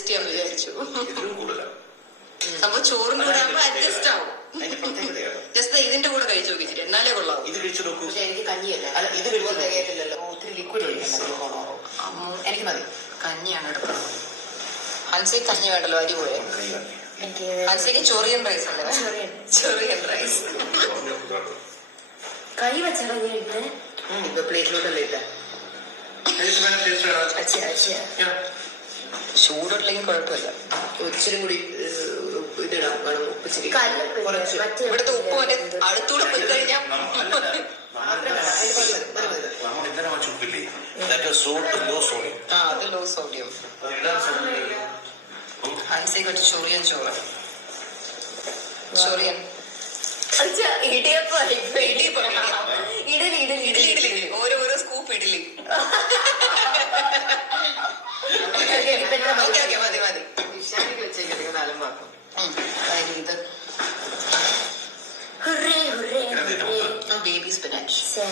Adjust ചെയ്യാൻ വിചാരിച്ചു. ഇതിലും കൂടുതലാണ്. സംഭവം ചോറിന് കൂടെ ആകുമ്പോ അഡ്ജസ്റ്റ് ആവും. ജസ്റ്റ് ഇതിന്റെ കൂടെ കഴിച്ചു നോക്കിച്ചിട്ട് എന്നാലേ കൊള്ളാവും. ഇത് കഴിച്ചു നോക്കൂ. പക്ഷെ എനിക്ക് കഞ്ഞിയല്ല. അല്ല ഇത് തികയത്തില്ലല്ലോ. ഒത്തിരി ലിക്വിഡ് എനിക്ക് മതി. കഞ്ഞിയാണ് എടുക്കുന്നത്. ഹൻസിക്ക് കഞ്ഞി വേണ്ടല്ലോ, അരി പോലെ. ഹൻസിക്ക് ചൊറിയൻ റൈസ് അല്ലേ? ചൊറിയൻ റൈസ് കൈ വെച്ചാൽ ഇപ്പൊ പ്ലേറ്റിലോട്ടല്ലേ ഇല്ല. ചൂടുണ്ടെങ്കിൽ കുഴപ്പമില്ല. ഇച്ചിരി കൂടി ഇതിടാം, വേണം ഉപ്പിച്ചിരി. ഇവിടുത്തെ ഉപ്പ് പോലെ അടുത്തൂടെ പോയി കഴിഞ്ഞാൽ അത് ലോ സോഡിയം. ഹൻസിക്ക് ഒരു ചൊറിയൻ ചോറ്. ചൊറിയൻ ഇഡലി ഓരോ സ്കൂപ്പ് ഇഡലി. ഓക്കെ മതി മതി. വിശാലിക്ക് വെച്ചേക്ക് അലമ്പാക്കും. ഇത് ബേബി സ്പിനാച്ച്.